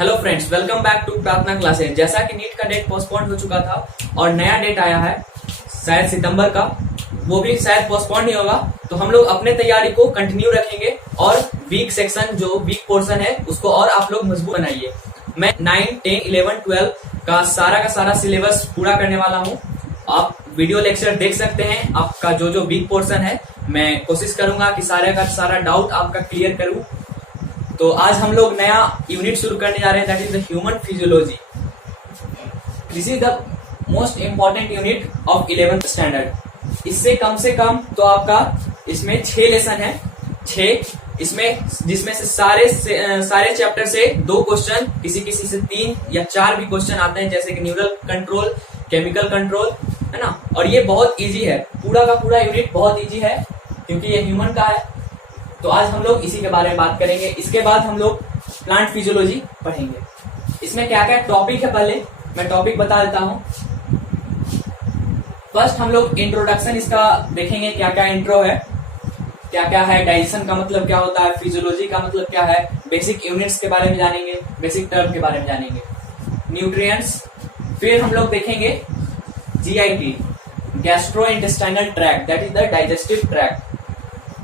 Hello friends, welcome back to Prarthana classes. जैसा कि NEET का डेट पोस्टपोन्ड हो चुका था और नया डेट आया है शायद सितंबर का, वो भी शायद पोस्टपोन्ड नहीं होगा। तो हम लोग अपने तैयारी को कंटिन्यू रखेंगे और वीक सेक्शन जो वीक पोर्शन है उसको और आप लोग मजबूत बनाइए। मैं 9, 10, 11, 12 का सारा सिलेबस पूरा करने वाला हूँ। आप वीडियो लेक्चर देख सकते हैं। आपका जो वीक पोर्शन है मैं कोशिश करूंगा कि सारे का सारा डाउट आपका क्लियर करूं। तो आज हम लोग नया यूनिट शुरू करने जा रहे हैं, that is the human physiology. This is the most important unit of 11th standard. इससे कम तो आपका इसमें 6 लेसन है, 6 इसमें, जिसमें से सारे चैप्टर से 2 क्वेश्चन, किसी से 3 या 4 भी क्वेश्चन आते हैं, जैसे कि न्यूरल कंट्रोल, केमिकल कंट्रोल, है ना। और ये बहुत इजी है, पूरा का पूरा यूनिट बहुत इजी है क्योंकि ये ह्यूमन का है। तो आज हम लोग इसी के बारे में बात करेंगे। इसके बाद हम लोग प्लांट फिजियोलॉजी पढ़ेंगे। इसमें क्या क्या टॉपिक है, पहले मैं टॉपिक बता देता हूं। फर्स्ट हम लोग इंट्रोडक्शन इसका देखेंगे, क्या क्या इंट्रो है, क्या क्या है, डाइजेशन का मतलब क्या होता है, फिजियोलॉजी का मतलब क्या है, बेसिक यूनिट्स के बारे में जानेंगे, बेसिक टर्म के बारे में जानेंगे, न्यूट्रिएंट्स। फिर हम लोग देखेंगे GIT, gastro intestinal tract, that is the digestive tract,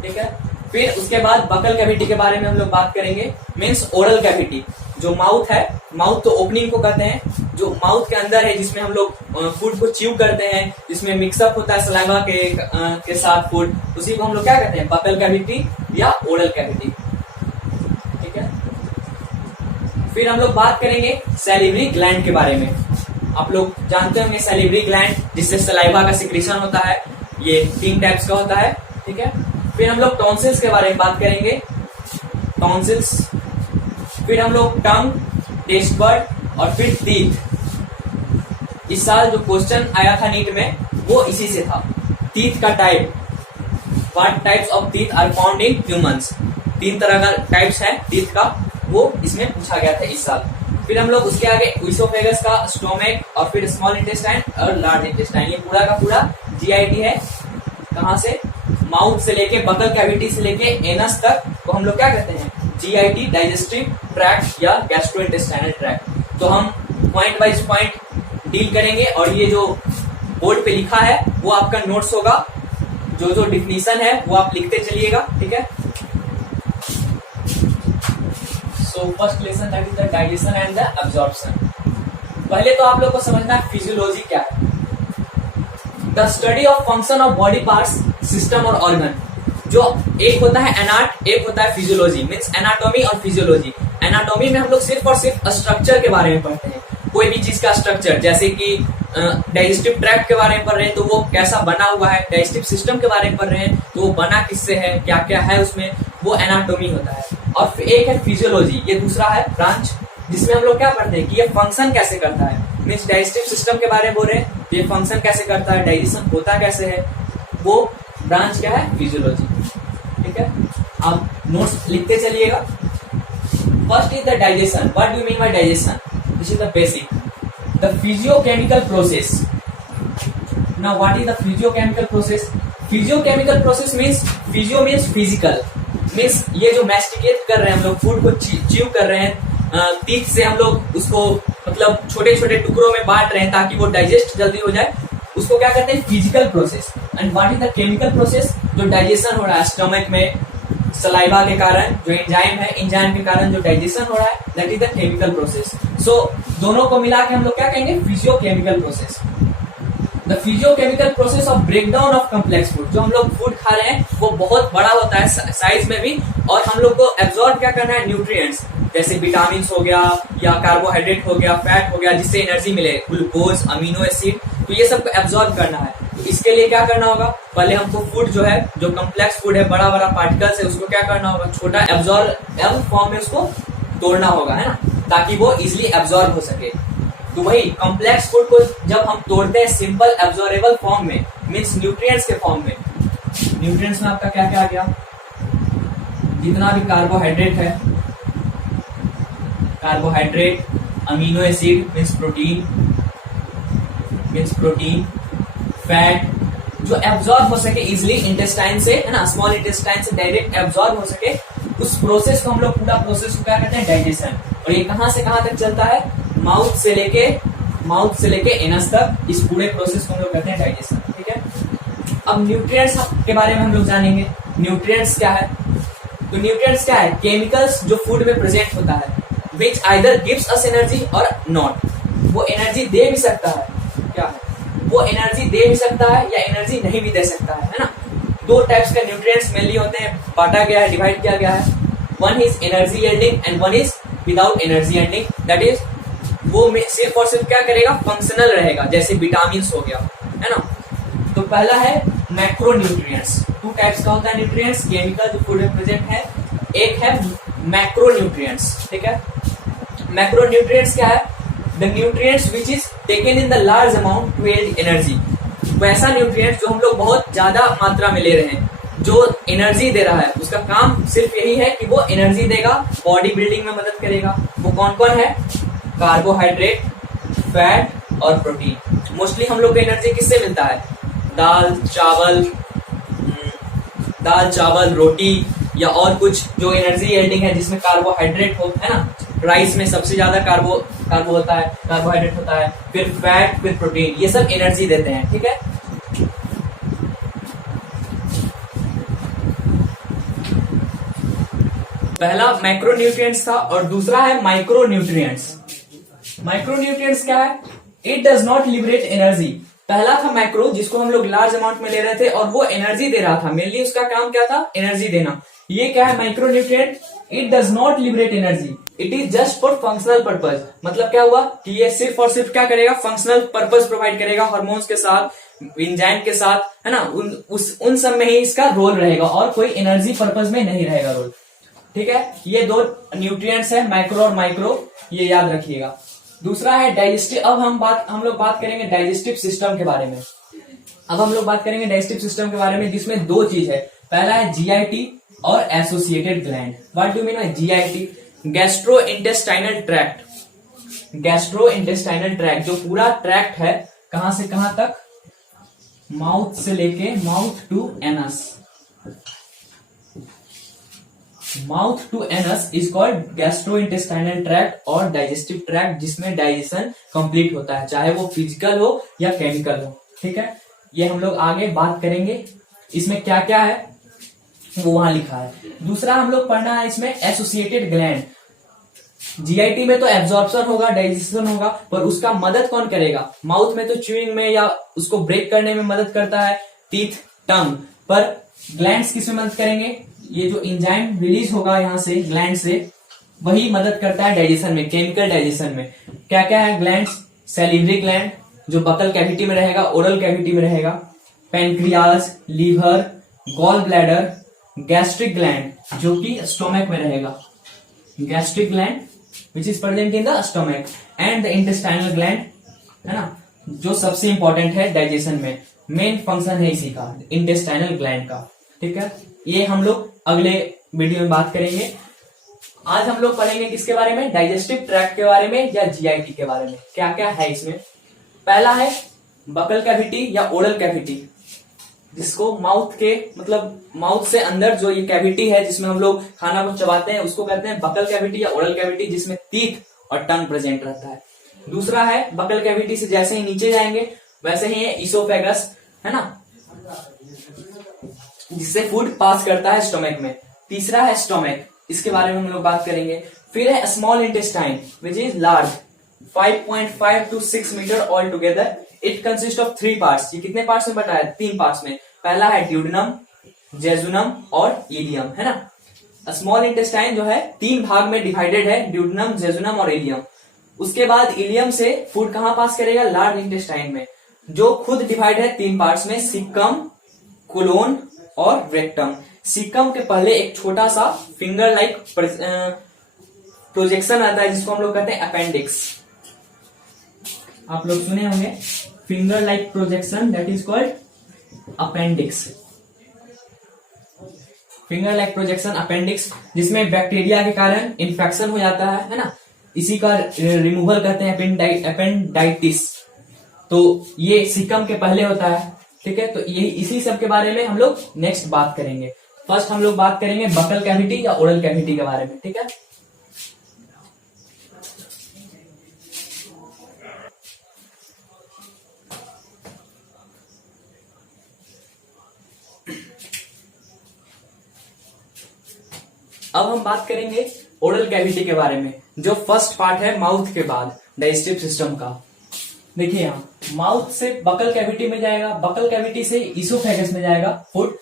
ठीक है। फिर उसके बाद बकल कैविटी के बारे में हम लोग बात करेंगे, मीन्स ओरल कैविटी। जो माउथ है, माउथ तो ओपनिंग को कहते हैं, जो माउथ के अंदर है जिसमें हम लोग फूड को च्यू करते हैं, जिसमें मिक्सअप होता है सलाइवा के साथ फूड, उसी को हम लोग क्या कहते हैं, बकल कैविटी या ओरल कैविटी, ठीक है। फिर हम लोग बात करेंगे सैलिवरी ग्लैंड के बारे में। आप लोग जानते होंगे सैलिवरी ग्लैंड जिससे सलाइवा का सिक्रीशन होता है, ये 3 टाइप्स का होता है, ठीक है। फिर हम लोग टॉन्सिल्स के बारे में बात करेंगे, टॉन्सिल्स। फिर हम लोग टंग, टेस्ट बड और फिर टीथ। इस साल जो क्वेश्चन आया था नीट में वो इसी से था। टीथ का type, what types of teeth are found in humans, 3 तरह का टाइप्स है टीथ का, वो इसमें पूछा गया था इस साल। फिर हम लोग उसके आगे इसोफेगस का, स्टोमक और फिर स्मॉल इंटेस्टाइन और लार्ज इंटेस्टाइन, ये पूरा का पूरा जीआईटी है। कहां से, माउथ से लेके बकल कैविटी से लेके एनस तक को हम लोग क्या कहते हैं, जीआईटी, डाइजेस्टिव ट्रैक्ट या गैस्ट्रोइंटेस्टाइनल ट्रैक्ट। तो हम पॉइंट वाइज पॉइंट डील करेंगे और ये जो बोर्ड पे लिखा है वो आपका नोट्स होगा, जो डिफिनीशन है वो आप लिखते चलिएगा, ठीक है। So first lesson that is the digestion and the absorption. पहले तो आप लोग को समझना है फिजियोलॉजी क्या है। The study of function of body parts, system और ऑर्गन। जो एक होता है एनाट, एक होता है फिजियोलॉजी, मीन्स एनाटॉमी और फिजियोलॉजी। एनाटॉमी में हम लोग सिर्फ और सिर्फ स्ट्रक्चर के बारे में पढ़ते हैं, कोई भी चीज का स्ट्रक्चर, जैसे कि डाइजेस्टिव ट्रैक्ट के बारे में पढ़ रहे हैं तो वो कैसा बना हुआ है, डाइजेस्टिव सिस्टम के बारे में पढ़ रहे हैं तो वो बना किससे है, क्या क्या है उसमें, वो एनाटॉमी होता है। और एक है फिजियोलॉजी, ये दूसरा है ब्रांच, जिसमें हम लोग क्या पढ़ते हैं कि ये फंक्शन कैसे करता है, मीन्स डाइजेस्टिव सिस्टम के बारे में बोल रहे हैं तो ये फंक्शन कैसे करता है, डाइजेशन होता कैसे है, वो ब्रांच क्या है, फिजियोलॉजी, ठीक है। आप नोट्स लिखते चलिएगा। First is the digestion. What do you mean by digestion? This is the basic, the physiochemical process. Now what is the physiochemical process? Physiochemical process means, physio means physical, means ये जो masticate कर रहे हैं हम लोग, food को chew कर रहे हैं, टीथ से हम लोग उसको मतलब छोटे छोटे टुकड़ों में बांट रहे हैं ताकि वो डाइजेस्ट जल्दी हो जाए, उसको क्या कहते हैं, physical process. And what is the chemical process? जो डाइजेशन हो रहा है स्टमक में सलाइवा के कारण, जो एंजाइम है, एंजाइम के कारण जो डाइजेशन हो रहा है, that is the chemical process. So दोनों को मिला के हम लोग क्या कहेंगे, physiochemical process. The physiochemical process of breakdown of complex food. जो हम लोग फूड खा रहे हैं वो बहुत बड़ा होता है साइज में भी, और हम लोग को एब्जॉर्ब क्या करना है, न्यूट्रिएंट्स, जैसे विटामिन हो गया या कार्बोहाइड्रेट हो गया, फैट हो गया, जिससे एनर्जी मिले, ग्लूकोज, अमीनो एसिड, तो ये सब एब्जॉर्ब करना है। तो इसके लिए क्या करना होगा, पहले हमको फूड जो है, जो कॉम्प्लेक्स फूड है, बड़ा बड़ा पार्टिकल्स है, उसको क्या करना होगा, छोटा एब्जॉर्ब फॉर्म में उसको तोड़ना होगा, है ना, ताकि वो इजिली एब्जॉर्ब हो सके। तो वही कॉम्प्लेक्स फूड को जब हम तोड़ते हैं सिंपल एब्जॉर्बेबल फॉर्म में, मीन्स न्यूट्रिएंट्स के फॉर्म में, न्यूट्रिएंट्स में आपका क्या क्या आ गया, जितना भी कार्बोहाइड्रेट है, carbohydrate, amino acid means protein, fat, जो एब्जॉर्ब हो सके इजिली इंटेस्टाइन से, है ना, स्मॉल इंटेस्टाइन से डायरेक्ट एब्जॉर्ब हो सके, उस प्रोसेस को हम लोग, पूरा प्रोसेस को क्या कहते हैं, डाइजेशन। और ये कहां से कहां तक चलता है, माउथ से लेके एनस तक। इस पूरे प्रोसेस को हम लोग कहते हैं डाइजेशन। ठीक है, अब न्यूट्रिएंट्स के बारे में हम लोग जानेंगे। न्यूट्रिएंट्स क्या है, तो न्यूट्रिएंट्स क्या है, केमिकल्स जो फूड में प्रेजेंट होता है, विच आइदर गिव्स अस एनर्जी और नॉट। वो एनर्जी दे भी सकता है, क्या है, वो एनर्जी दे भी सकता है या एनर्जी नहीं भी दे सकता है ना। दो टाइप्स के न्यूट्रिएंट्स मेनली होते हैं, बांटा गया है, डिवाइड किया गया है। One is energy yielding and one is without energy yielding. That is वो सिर्फ और सिर्फ क्या करेगा, फंक्शनल रहेगा, जैसे विटामिन हो गया, है ना। तो पहला है मैक्रो न्यूट्रिएंट्स। टू टाइप्स का होता है न्यूट्रिएंट्स, केमिकल जो फूड में प्रेजेंट है। एक है मैक्रो न्यूट्रिएंट्स। ठीक है, मैक्रो न्यूट्रिएंट्स क्या है, the nutrients which is taken in the large amount to add energy. वैसा न्यूट्रिएंट्स जो हम लोग बहुत ज्यादा मात्रा में ले रहे हैं, जो एनर्जी दे रहा है, उसका काम सिर्फ यही है कि वो एनर्जी देगा, बॉडी बिल्डिंग में मदद करेगा। वो कौन कौन है, कार्बोहाइड्रेट, फैट और प्रोटीन। मोस्टली हम लोग को एनर्जी किससे मिलता है, दाल चावल रोटी या और कुछ जो एनर्जी यील्डिंग है जिसमें कार्बोहाइड्रेट हो, है ना। राइस में सबसे ज्यादा कार्बो होता है, कार्बोहाइड्रेट होता है, फिर फैट, फिर प्रोटीन, ये सब एनर्जी देते हैं। ठीक है, पहला मैक्रो न्यूट्रिएंट्स था और दूसरा है माइक्रो न्यूट्रिएंट्स। माइक्रो न्यूट्रिएंट्स क्या है, it does not liberate energy. पहला था मैक्रो जिसको हम लोग लार्ज अमाउंट में ले रहे थे और वो एनर्जी दे रहा था, मेनली उसका काम क्या था, एनर्जी देना। ये क्या है micro nutrient, it does not liberate energy, it is just for functional purpose. मतलब क्या हुआ कि ये सिर्फ और सिर्फ क्या करेगा, फंक्शनल पर्पज प्रोवाइड करेगा, हार्मोन्स के साथ, एंजाइम के साथ, है ना, उन सब में ही इसका रोल रहेगा और कोई एनर्जी पर्पज में नहीं रहेगा रोल। ठीक है, ये दो न्यूट्रिएंट्स है, मैक्रो और माइक्रो, ये याद रखिएगा। दूसरा है डाइजेस्टिव। अब हम लोग बात करेंगे डाइजेस्टिव सिस्टम के बारे में। अब हम लोग बात करेंगे डाइजेस्टिव सिस्टम के बारे में, जिसमें दो चीज है। पहला है जीआईटी और associated gland. What do mean by GIT, gastro intestinal tract. Gastro intestinal tract जो पूरा ट्रैक्ट है, कहां से कहां तक, माउथ से लेके mouth to anus. Mouth to anus is called gastrointestinal tract और डाइजेस्टिव ट्रैक्ट, जिसमें डाइजेशन कंप्लीट होता है, चाहे वो फिजिकल हो या केमिकल हो। ठीक है, ये हम लोग आगे बात करेंगे, इसमें क्या क्या है वो वहां लिखा है। दूसरा हम लोग पढ़ना है इसमें एसोसिएटेड ग्लैंड। जीआईटी में तो एब्जॉर्प्शन होगा, डाइजेशन होगा, पर उसका मदद कौन करेगा, माउथ में तो च्यूइंग में या उसको ब्रेक करने में मदद करता है टीथ, टंग, पर ग्लैंड्स किस में मदद करेंगे, ये जो एंजाइम रिलीज होगा यहाँ से ग्लैंड से, वही मदद करता है डाइजेशन में, केमिकल डाइजेशन में। क्या क्या है ग्लैंड्स, सैलिवरी ग्लैंड जो बकल कैविटी में रहेगा, ओरल कैविटी में रहेगा, pancreas, liver, gall bladder, gastric gland जो कि स्टोमक में रहेगा, gastric gland which is present in the stomach, and the intestinal gland, है ना, जो सबसे इंपॉर्टेंट है डाइजेशन में, मेन फंक्शन है इसी का, इंटेस्टाइनल ग्लैंड का। ठीक है, ये हम लोग अगले वीडियो में बात करेंगे। आज हम लोग पढ़ेंगे किसके बारे में, डाइजेस्टिव ट्रैक्ट के बारे में या जीआईटी के बारे में, क्या क्या है इसमें। पहला है बकल कैविटी या ओरल कैविटी, जिसको माउथ के मतलब माउथ से अंदर जो ये कैविटी है जिसमें हम लोग खाना को चबाते हैं, उसको कहते हैं बकल कैविटी या ओरल कैविटी, जिसमें टीथ और टंग प्रेजेंट रहता है। दूसरा है बकल कैविटी से जैसे ही नीचे जाएंगे वैसे ही इसोफेगस, है ना, जिससे फूड पास करता है स्टोमक में। तीसरा है स्टोमक, इसके बारे में हम लोग बात करेंगे। फिर है small intestine which is large, 5.5 to 6 metre all together. It consist of 3 parts. ये कितने पार्ट्स में बटा है, 3 पार्ट्स में। पहला है ड्यूडेनम, जेजुनम और इलियम, है ना। स्मॉल इंटेस्टाइन जो है 3 भाग में डिवाइडेड है, ड्यूडेनम, जेजुनम और इलियम। उसके बाद इलियम से फूड कहां पास करेगा, लार्ज इंटेस्टाइन में, जो खुद डिवाइड है 3 पार्ट्स में, सिक्कम, कोलोन और रेक्टम। सिक्कम के पहले एक छोटा सा फिंगर लाइक प्रोजेक्शन आता है जिसको हम लोग कहते हैं अपेंडिक्स। आप लोग सुने होंगे finger like projection, that is called appendix. Finger like projection appendix, जिसमें बैक्टीरिया के कारण इन्फेक्शन हो जाता है ना, इसी का रिमूवल कहते हैं अपेंडाइटिस। तो ये सिक्कम के पहले होता है। ठीक है, तो ये इसी सब के बारे में हम लोग नेक्स्ट बात करेंगे। फर्स्ट हम लोग बात करेंगे बकल कैविटी या ओरल कैविटी के बारे में। ठीक है, हम बात करेंगे ओरल कैविटी के बारे में, जो फर्स्ट पार्ट है माउथ के बाद डाइजेस्टिव सिस्टम का। देखिए यहाँ माउथ से बकल कैविटी में जाएगा, बकल कैविटी से इसोफेगस में जाएगा food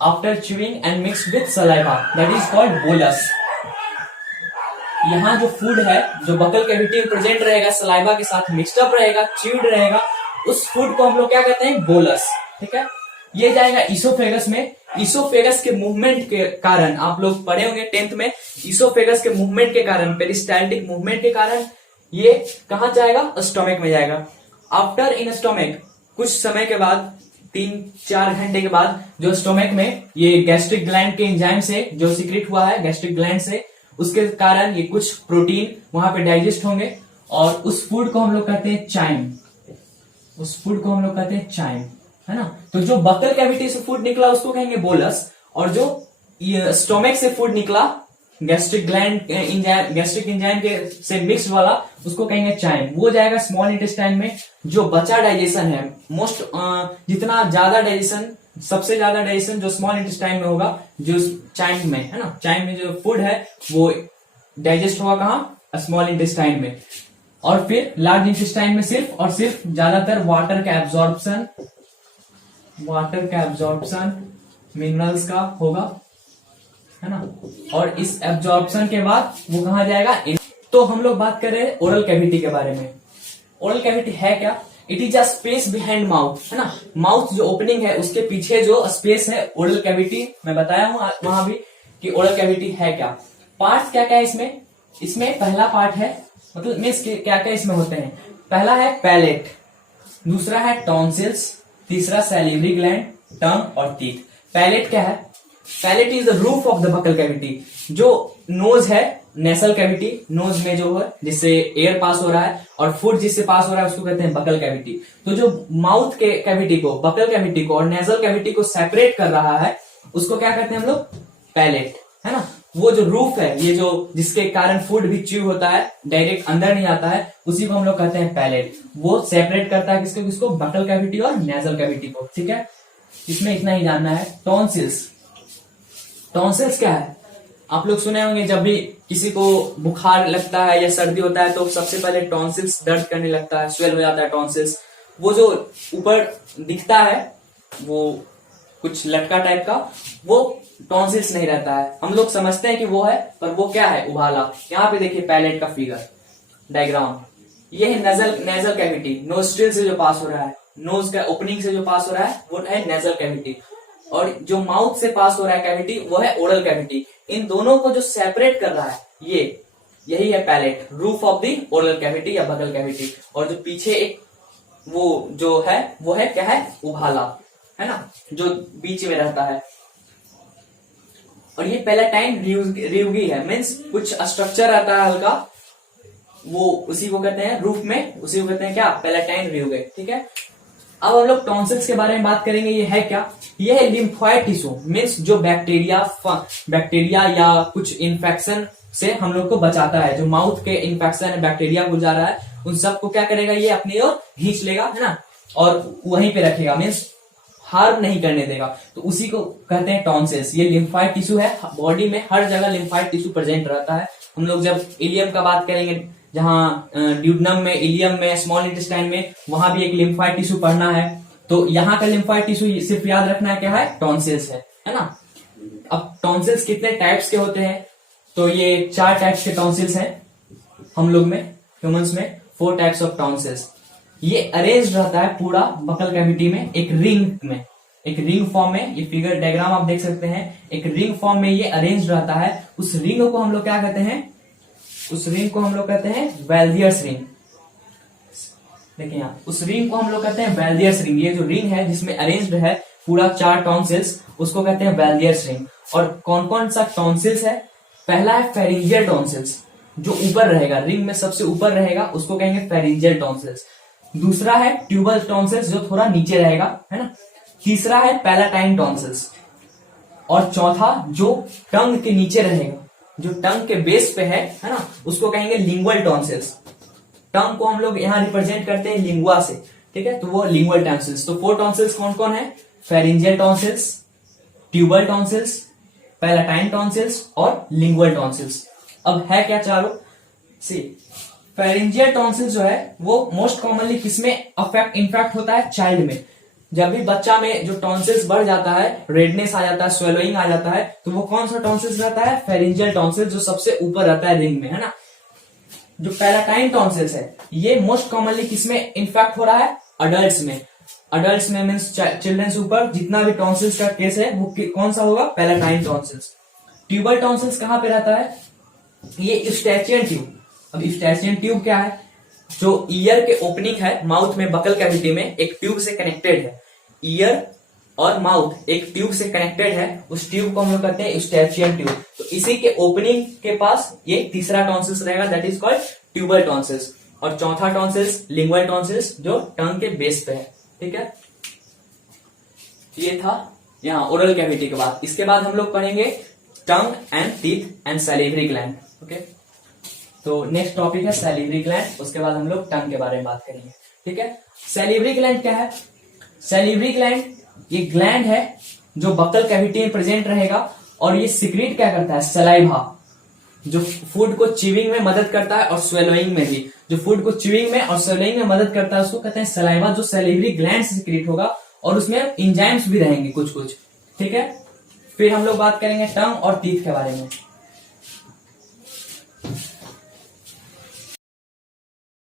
after chewing and mixed with saliva, that is called bolus. यहाँ जो फूड है जो बकल कैविटी में प्रेजेंट रहेगा, सलाइवा के साथ मिक्सड अप रहेगा, च्यूड रहेगा, उस फूड को हम लोग क्या कहते हैं, बोलस। ठीक है, ये जाएगा इसोफेगस में। इसोफेगस के मूवमेंट के कारण, आप लोग पढ़े होंगे 10th में, इसोफेगस के मूवमेंट के कारण, पेरिस्टाल्टिक मूवमेंट के कारण ये कहां जाएगा, स्टोमक में जाएगा। आफ्टर इन स्टोमक, कुछ समय के बाद 3-4 घंटे के बाद जो स्टोमक में ये गैस्ट्रिक ग्लैंड के एंजाइम से जो सीक्रेट हुआ है गैस्ट्रिक ग्लैंड से, उसके कारण ये कुछ प्रोटीन वहां पे डाइजेस्ट होंगे और उस फूड को हम लोग कहते हैं चाइम। उस फूड को हम लोग कहते हैं चाइम, है ना। तो जो बकल कैविटी से फूड निकला उसको कहेंगे बोलस, और जो स्टोमक से फूड निकला गैस्ट्रिक ग्लैंड गैस्ट्रिक एंजाइम के से मिक्स वाला, उसको कहेंगे चाइम। वो जाएगा स्मॉल इंटेस्टाइन में। जो बचा डाइजेशन है, मोस्ट जितना ज्यादा डाइजेशन, सबसे ज्यादा डाइजेशन जो स्मॉल इंटेस्टाइन में होगा, जो चाइम में, है ना। चाइम में जो फूड है वो डाइजेस्ट होगा कहाँ, स्मॉल इंटेस्टाइन में। और फिर लार्ज इंटेस्टाइन में सिर्फ और सिर्फ ज्यादातर वाटर का एब्जॉर्प्शन मिनरल्स का होगा, है ना। और इस एब्जॉर्प्शन के बाद वो कहा जाएगा। तो हम लोग बात कर रहे हैं ओरल कैविटी के बारे में। ओरल कैविटी है क्या, it is a space behind mouth, है ना। माउथ जो ओपनिंग है उसके पीछे जो स्पेस है, ओरल कैविटी मैं बताया हूं वहां भी कि ओरल कैविटी है क्या। पार्ट क्या क्या है इसमें, इसमें पहला पार्ट है, मतलब मीन्स क्या क्या इसमें होते हैं। पहला है पैलेट, दूसरा है टॉन्सिल्स, तीसरा सैलिवरी ग्लैंड, टंग और टीथ। पैलेट क्या है, palate is the roof of the buccal cavity. जो नोज है, नेसल कैविटी, नोज में जो है जिससे एयर पास हो रहा है और फूड जिससे पास हो रहा है उसको कहते हैं बकल कैविटी। तो जो माउथ के कैविटी को, बकल कैविटी को और नेसल कैविटी को सेपरेट कर रहा है उसको क्या कहते हैं हम लोग, पैलेट, है ना। वो जो रूफ है, ये जो जिसके कारण फूड भी च्यू होता है, डायरेक्ट अंदर नहीं आता है, उसी को हम लोग कहते हैं पैलेट। वो सेपरेट करता है किसको किसको, बकल कैविटी और नेसल कैविटी को। ठीक है, इसमें इतना ही जानना है। टॉन्सिल्स, टॉन्सिल्स क्या है, आप लोग सुने होंगे जब भी किसी को बुखार लगता है या सर्दी होता है तो सबसे पहले टॉन्सिल्स दर्द करने लगता है, स्वेल हो जाता है टॉन्सिल्स। वो जो ऊपर दिखता है वो कुछ लटका टाइप का, वो टॉन्सिल्स नहीं रहता है। हम लोग समझते हैं कि वो है, पर वो क्या है, उभाला। यहाँ पे देखिए पैलेट का फिगर डायग्राम, ये है नेजल कैविटी, नोस्ट्रिल से जो पास हो रहा है, नोज का ओपनिंग से जो पास हो रहा है वो है नेजल कैविटी, और जो माउथ से पास हो रहा है कैविटी वो है ओरल कैविटी। इन दोनों को जो सेपरेट कर रहा है यही है palate, roof of the oral cavity या बकल कैविटी। और जो पीछे एक वो जो है वो है क्या है, उभाला, है ना, जो बीच में रहता है। और ये पैलेटाइन रिवगी है, मीन्स कुछ स्ट्रक्चर रहता है हल्का, वो उसी को कहते हैं रूफ में, उसी को कहते हैं क्या, पैलेटाइन रिवगी। ठीक है, अब हम लोग टॉन्सिल्स के बारे में बात करेंगे। ये है क्या, ये है लिम्फोइड टिश्यू, मीन्स जो बैक्टीरिया या कुछ इन्फेक्शन से हम लोग को बचाता है। जो माउथ के इन्फेक्शन है, बैक्टीरिया गुजर रहा है, उन सबको क्या करेगा, ये अपनी ओर खींच लेगा, है ना, और वहीं पे रखेगा, मीन्स हार्म नहीं करने देगा। तो उसी को कहते हैं टॉन्सिल्स। ये लिम्फोइड टिश्यू है, बॉडी में हर जगह लिम्फोइड टिश्यू प्रेजेंट रहता है। हम लोग जब इलियम का बात करेंगे, जहाँ ड्यूडनम में, इलियम में, स्मॉल इंटेस्टाइन में, वहां भी एक लिम्फोइड टिश्यू पढ़ना है। तो यहाँ का लिम्फोइड टिश्यू सिर्फ याद रखना है क्या है, टॉन्सिल्स है ना। अब टॉन्सिल्स कितने टाइप्स के होते हैं, तो ये 4 टाइप्स के टॉन्सिल्स हैं हम लोग में, ह्यूमंस में 4 टाइप्स ऑफ टॉन्सिल्स। ये अरेंज रहता है पूरा बकल कैविटी में, एक रिंग फॉर्म में। ये फिगर डायग्राम आप देख सकते हैं, एक रिंग फॉर्म में ये अरेंज रहता है। उस रिंग को हम लोग क्या कहते हैं, उस रिंग को हम लोग कहते हैं वेल्दियर्स रिंग। देखिए यहाँ, उस रिंग को हम लोग कहते हैं वेल्दियर्स रिंग। ये जो रिंग है जिसमें अरेंज्ड है पूरा 4 टॉन्सिल्स, उसको कहते हैं वेल्दियर्स रिंग। और कौन कौन सा टॉन्सिल्स है, पहला है फेरिंजियल टॉन्सिल्स, जो ऊपर रहेगा, रिंग में सबसे ऊपर रहेगा, उसको कहेंगे फेरिंजियल टॉन्सिल्स। दूसरा है ट्यूबल टॉन्सिल्स, जो थोड़ा नीचे रहेगा, है ना। तीसरा है पैलाटाइन टॉन्सिल्स, और चौथा जो टंग के नीचे रहेगा, जो टंग के बेस पे है ना, उसको कहेंगे लिंगुअल टॉन्सिल्स। टंग को हम लोग यहाँ रिप्रेजेंट करते हैं लिंगुआ से, ठीक है, तो वो लिंगुअल टॉन्सिल्स। तो 4 टॉन्सिल्स कौन कौन है, pharyngeal tonsils, tubal tonsils, palatine tonsils और लिंगुअल टॉन्सिल्स। अब है क्या चारों? सी फेरिंजियल टॉन्सिल्स जो है वो मोस्ट कॉमनली किसमें इन्फेक्ट होता है? चाइल्ड में। जब भी बच्चा में जो टॉन्सिल्स बढ़ जाता है, रेडनेस आ जाता है, स्वेलोइंग आ जाता है, तो वो कौन सा टॉन्सिल्स रहता है? फेरिंजियल टॉन्सिल्स, जो सबसे ऊपर रहता है रिंग में, है ना। जो पैलाटाइन टॉन्सिल्स है ये मोस्ट कॉमनली किसमें इन्फेक्ट हो रहा है? अडल्ट में। अडल्ट में मीन्स चिल्ड्रन से ऊपर जितना भी टॉन्सिल्स का केस है वो कौन सा होगा? Palatine tonsils. ट्यूबल टॉन्सिल्स कहां पे रहता है? ये यूस्टैचियन ट्यूब। अब यूस्टैचियन ट्यूब क्या है? जो ईयर के ओपनिंग है माउथ में, बकल कैविटी में एक ट्यूब से कनेक्टेड है। ईयर और माउथ एक ट्यूब से कनेक्टेड है, उस ट्यूब को हम लोग कहते हैं यूस्टैचियन ट्यूब। तो इसी के ओपनिंग के पास ये तीसरा टॉन्सिल्स रहेगा, that is called tubal tonsils. और चौथा टॉन्सिल्स लिंगुअल टॉन्सिल्स, जो टंग के बेस पे है। ठीक है, ये था यहाँ ओरल कैविटी के बाद। इसके बाद हम लोग पढ़ेंगे tongue and teeth and salivary gland. Okay, तो नेक्स्ट टॉपिक है सैलिवरी ग्लैंड, उसके बाद हम लोग टंग के बारे में बात करेंगे। ठीक है, सैलिवरी ग्लैंड क्या है? सैलिवरी ग्लैंड ये ग्लैंड है जो बकल कैविटी में प्रेजेंट रहेगा, और ये सिक्रीट क्या करता है? सलाइवा, जो फूड को च्यूइंग में मदद करता है और स्वेलोइंग में भी। जो फूड को च्यूइंग में और स्वेलोइंग में मदद करता है उसको कहते हैं सलाइवा, जो सैलिवरी ग्लैंड से सिक्रीट होगा, और उसमें एंजाइम्स भी रहेंगे कुछ कुछ। ठीक है, फिर हम लोग बात करेंगे टंग और टीथ के बारे में।